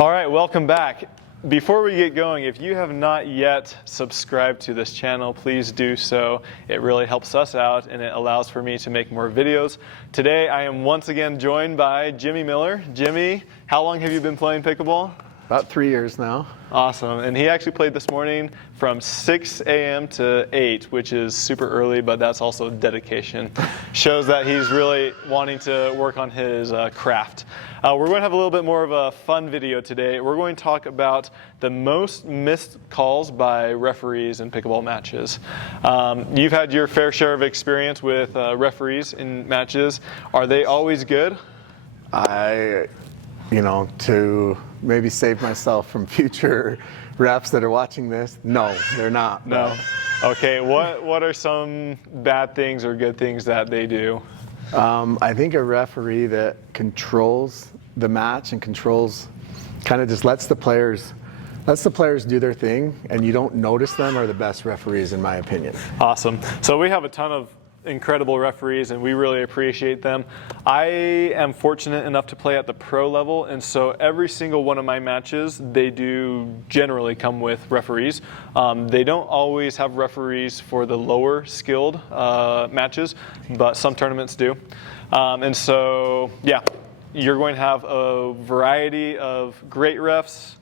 All right, welcome back. Before we get going, if you have not yet subscribed to this channel, please do so. It really helps us out and it allows for me to make more videos. Today I am once again joined by Jimmy Miller. Jimmy, how long have you been playing pickleball? About 3 years now. Awesome. And he actually played this morning from 6 a.m. to 8, which is super early, but that's also dedication. Shows that he's really wanting to work on his craft. We're going to have a little bit more of a fun video today. We're going to talk about the most missed calls by referees in pickleball matches. You've had your fair share of experience with referees in matches. Are they always good? To maybe save myself from future refs that are watching this, no, they're not. No. Okay, what are some bad things or good things that they do? I think a referee that controls the match and controls, kind of just lets the players do their thing and you don't notice them are the best referees in my opinion. Awesome. So we have a ton of incredible referees and we really appreciate them. I am fortunate enough to play at the pro level, and so every single one of my matches, they do generally come with referees. They don't always have referees for the lower skilled matches, but some tournaments do. And so, yeah, you're going to have a variety of great refs,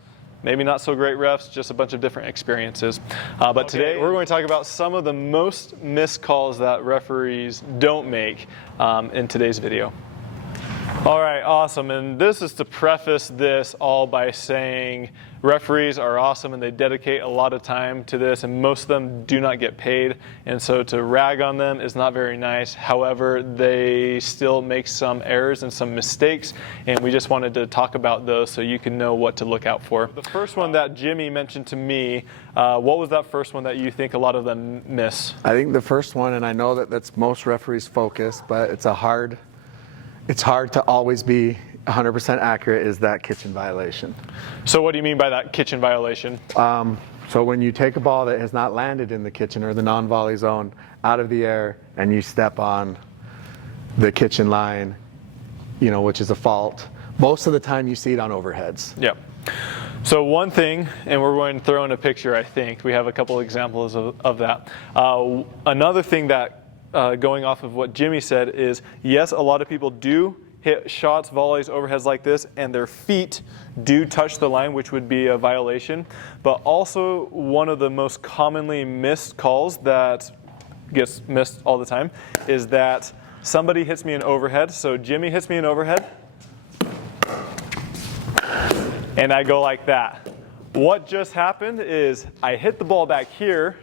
maybe not so great refs, just a bunch of different experiences. But today we're going to talk about some of the most missed calls that referees don't make in today's video. All right, awesome. And this is to preface this all by saying referees are awesome and they dedicate a lot of time to this, and most of them do not get paid. And so to rag on them is not very nice. However, they still make some errors and some mistakes, and we just wanted to talk about those so you can know what to look out for. The first one that Jimmy mentioned to me, what was that first one that you think a lot of them miss? I think the first one, and I know that that's most referees' focus, but it's hard to always be 100% accurate, is that kitchen violation. So what do you mean by that kitchen violation? So when you take a ball that has not landed in the kitchen or the non-volley zone out of the air and you step on the kitchen line, which is a fault, most of the time you see it on overheads. Yep. So one thing, and we're going to throw in a picture, I think. We have a couple examples of that. Another thing that going off of what Jimmy said is, yes, a lot of people do hit shots, volleys, overheads like this, and their feet do touch the line, which would be a violation. But also one of the most commonly missed calls that gets missed all the time is that somebody hits me in overhead. So Jimmy hits me in overhead, and I go like that. What just happened is I hit the ball back here.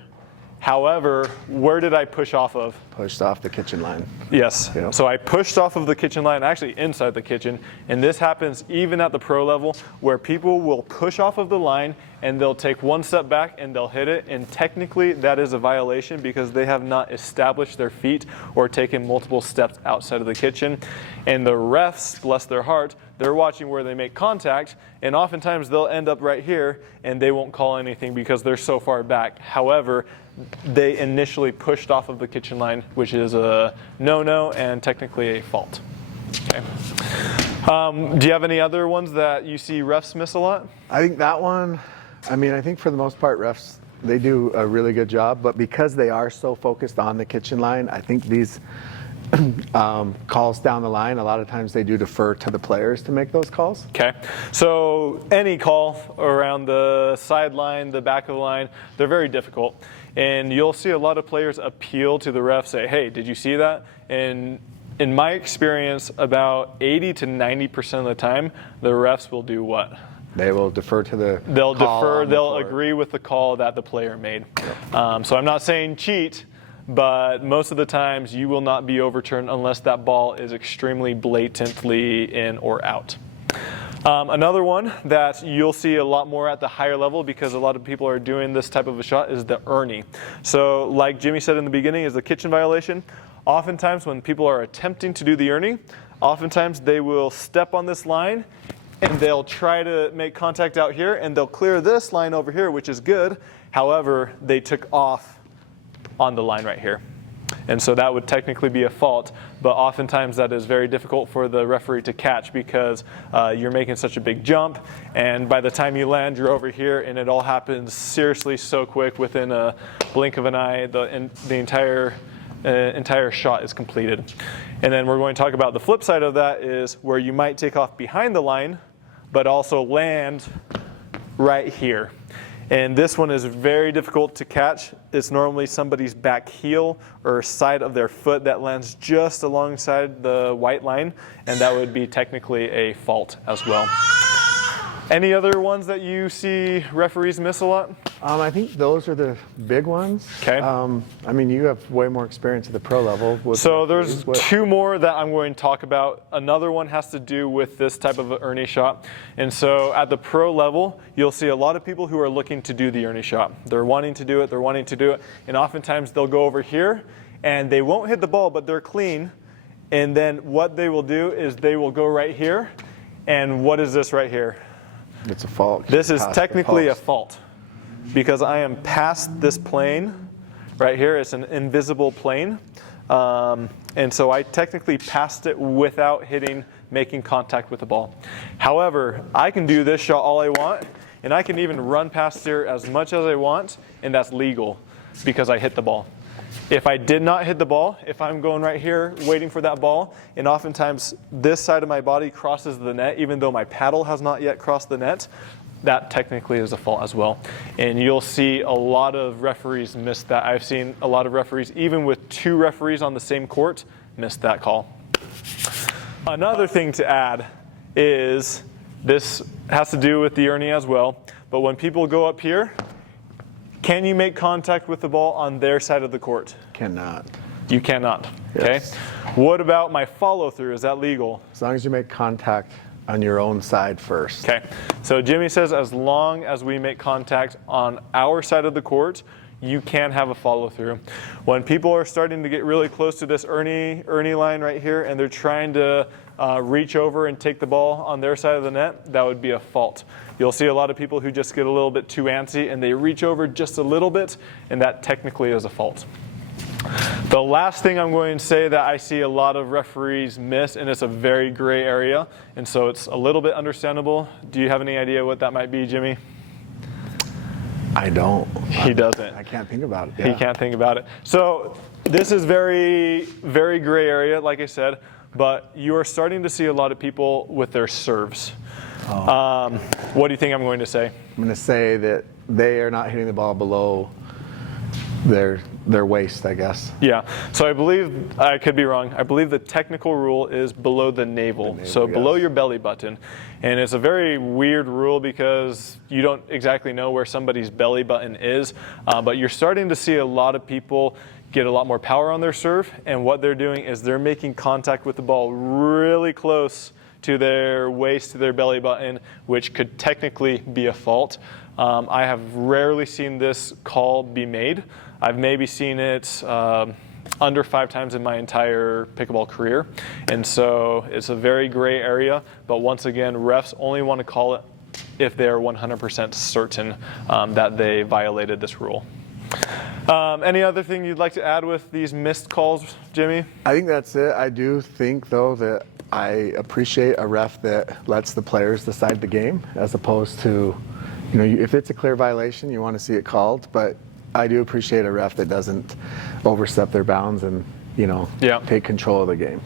However, where did I push off of? Pushed off the kitchen line. Yes. Yep. So I pushed off of the kitchen line, actually inside the kitchen, and this happens even at the pro level where people will push off of the line and they'll take one step back and they'll hit it, and technically that is a violation because they have not established their feet or taken multiple steps outside of the kitchen. And the refs, bless their heart, they're watching where they make contact, and oftentimes they'll end up right here and they won't call anything because they're so far back. However, they initially pushed off of the kitchen line, which is a no-no and technically a fault. Okay. Do you have any other ones that you see refs miss a lot? I think that one, I think for the most part refs, they do a really good job, but because they are so focused on the kitchen line, I think these calls down the line, a lot of times they do defer to the players to make those calls. Okay, so any call around the sideline, the back of the line, they're very difficult. And you'll see a lot of players appeal to the ref, say, hey, did you see that? And in my experience, about 80 to 90% of the time, the refs will do what? They will defer to the They'll defer, they'll agree with the call that the player made. Yep. So I'm not saying cheat, but most of the times you will not be overturned unless that ball is extremely blatantly in or out. Another one that you'll see a lot more at the higher level because a lot of people are doing this type of a shot is the Ernie. So like Jimmy said in the beginning, is the kitchen violation. Oftentimes when people are attempting to do the Ernie, oftentimes they will step on this line and they'll try to make contact out here and they'll clear this line over here, which is good. However, they took off on the line right here. And so that would technically be a fault, but oftentimes that is very difficult for the referee to catch because you're making such a big jump, and by the time you land, you're over here, and it all happens seriously so quick, within a blink of an eye, the entire shot is completed. And then we're going to talk about the flip side of that, is where you might take off behind the line, but also land right here. And this one is very difficult to catch. It's normally somebody's back heel or side of their foot that lands just alongside the white line, and that would be technically a fault as well. Any other ones that you see referees miss a lot? I think those are the big ones. Okay. I mean, you have way more experience at the pro level. So there's two more that I'm going to talk about. Another one has to do with this type of Ernie shot. And so at the pro level, you'll see a lot of people who are looking to do the Ernie shot. They're wanting to do it, and oftentimes they'll go over here, and they won't hit the ball, but they're clean. And then what they will do is they will go right here, and what is this right here? It's a fault. This is technically a fault because I am past this plane right here. It's an invisible plane. And so I technically passed it without making contact with the ball. However, I can do this shot all I want, and I can even run past here as much as I want, and that's legal because I hit the ball. If I did not hit the ball, if I'm going right here waiting for that ball, and oftentimes this side of my body crosses the net even though my paddle has not yet crossed the net, that technically is a fault as well. And you'll see a lot of referees miss that. I've seen a lot of referees, even with two referees on the same court, miss that call. Another thing to add is, this has to do with the Ernie as well, but when people go up here, can you make contact with the ball on their side of the court? Cannot. You cannot. Yes. Okay. What about my follow through? Is that legal? As long as you make contact on your own side first. Okay. So Jimmy says as long as we make contact on our side of the court, you can have a follow through. When people are starting to get really close to this Ernie line right here, and they're trying to reach over and take the ball on their side of the net, that would be a fault. You'll see a lot of people who just get a little bit too antsy and they reach over just a little bit, and that technically is a fault. The last thing I'm going to say that I see a lot of referees miss, and it's a very gray area, and so it's a little bit understandable. Do you have any idea what that might be, Jimmy? I don't. He doesn't. I can't think about it. Yeah. He can't think about it. So this is very, very gray area, like I said, but you are starting to see a lot of people with their serves. Oh. What do you think I'm going to say? I'm going to say that they are not hitting the ball below their waist, I guess. Yeah. So I believe, I could be wrong, I believe the technical rule is below the navel. So yes. Below your belly button. And it's a very weird rule because you don't exactly know where somebody's belly button is, but you're starting to see a lot of people get a lot more power on their serve, and what they're doing is they're making contact with the ball really close to their waist, to their belly button, which could technically be a fault. I have rarely seen this call be made. I've maybe seen it under 5 times in my entire pickleball career. And so it's a very gray area, but once again, refs only want to call it if they're 100% certain that they violated this rule. Any other thing you'd like to add with these missed calls, Jimmy? I think that's it. I do think, though, that I appreciate a ref that lets the players decide the game, as opposed to, you know, if it's a clear violation, you want to see it called. But I do appreciate a ref that doesn't overstep their bounds and, you know, take control of the game.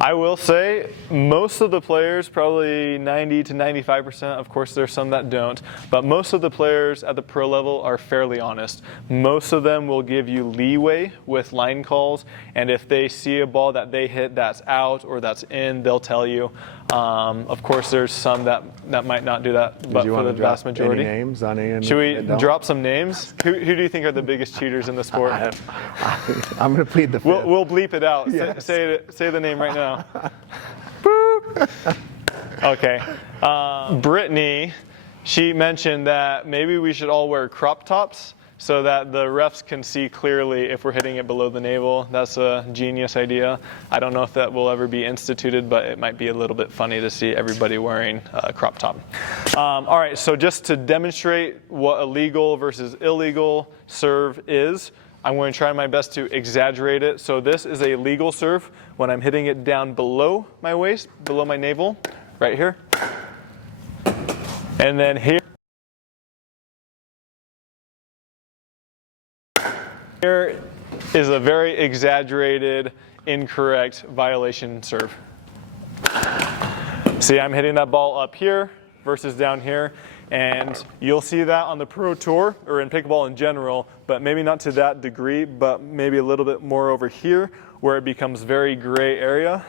I will say most of the players, probably 90 to 95%, of course there's some that don't, but most of the players at the pro level are fairly honest. Most of them will give you leeway with line calls, and if they see a ball that they hit that's out or that's in, they'll tell you. Of course there's some that might not do that, but for the vast majority. Any names on any? Should we drop some names? Who do you think are the biggest cheaters in the sport? I'm going to plead the fifth. We'll bleep it out. Yes. Say the name right now. Boop. Okay. Brittany, she mentioned that maybe we should all wear crop tops so that the refs can see clearly if we're hitting it below the navel. That's a genius idea. I don't know if that will ever be instituted, but it might be a little bit funny to see everybody wearing a crop top. All right, so just to demonstrate what a legal versus illegal serve is, I'm going to try my best to exaggerate it. So this is a legal serve when I'm hitting it down below my waist, below my navel, right here. And then here is a very exaggerated, incorrect violation serve. See, I'm hitting that ball up here versus down here, and you'll see that on the Pro Tour or in pickleball in general, but maybe not to that degree, but maybe a little bit more over here where it becomes very gray area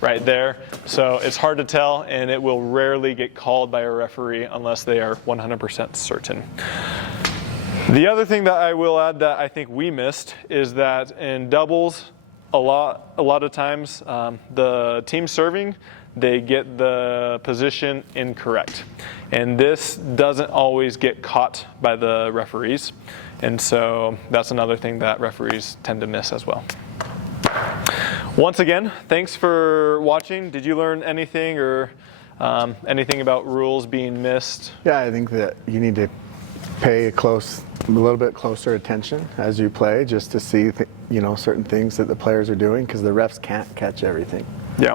right there. So it's hard to tell, and it will rarely get called by a referee unless they are 100% certain. The other thing that I will add that I think we missed is that in doubles, a lot of times the team serving, they get the position incorrect. And this doesn't always get caught by the referees. And so that's another thing that referees tend to miss as well. Once again, thanks for watching. Did you learn anything or anything about rules being missed? Yeah, I think that you need to pay a little bit closer attention as you play, just to see certain things that the players are doing, because the refs can't catch everything. Yeah.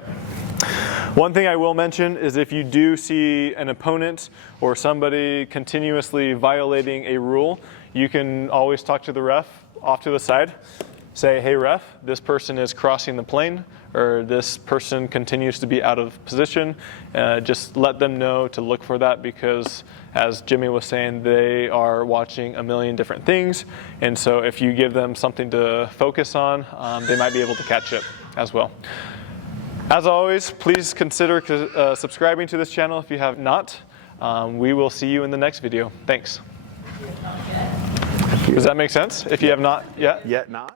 One thing I will mention is if you do see an opponent or somebody continuously violating a rule, you can always talk to the ref off to the side. Say, hey ref, this person is crossing the plane, or this person continues to be out of position. Just let them know to look for that, because as Jimmy was saying, they are watching a million different things. And so if you give them something to focus on, they might be able to catch it as well. As always, please consider subscribing to this channel if you have not. We will see you in the next video. Thanks. Does that make sense? If you have not yet? Yet not?